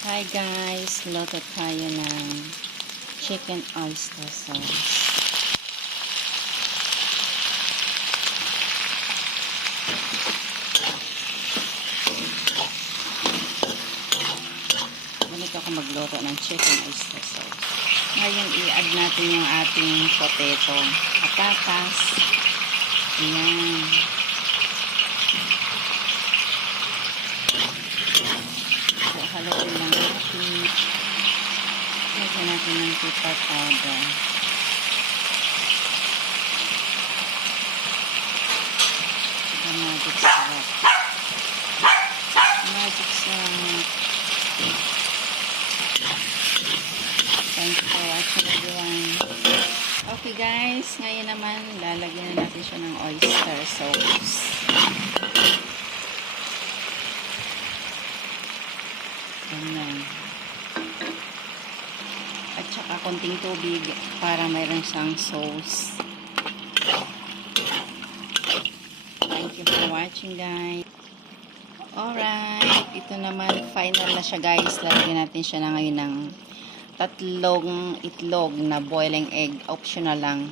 Hi guys, luto tayo ng chicken oyster sauce. Ganito ako magluto ng chicken oyster sauce. Ngayon i-add natin yung ating potato, patatas. Ayan. Haluin lang natin. Lagyan natin ng pepper powder. Saka magic syrup. Magic syrup. Thanks for watching everyone. Okay guys, ngayon naman lalagyan na natin siya ng oyster sauce. Ayan. At saka konting tubig para mayroon siyang sauce. Thank you for watching guys. Alright, ito naman final na siya guys. Lalagyan natin siya na ngayon ng 3 itlog na boiling egg. Optional lang.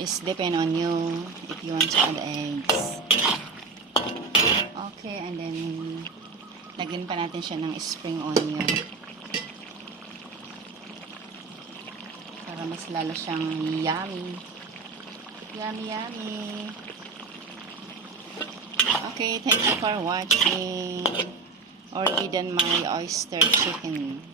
It's depend on you if you want to add eggs. Okay, and then lagyan pa natin siya ng spring onion para mas lalo siyang yummy. Yummy. Okay, thank you for watching or eating my oyster chicken.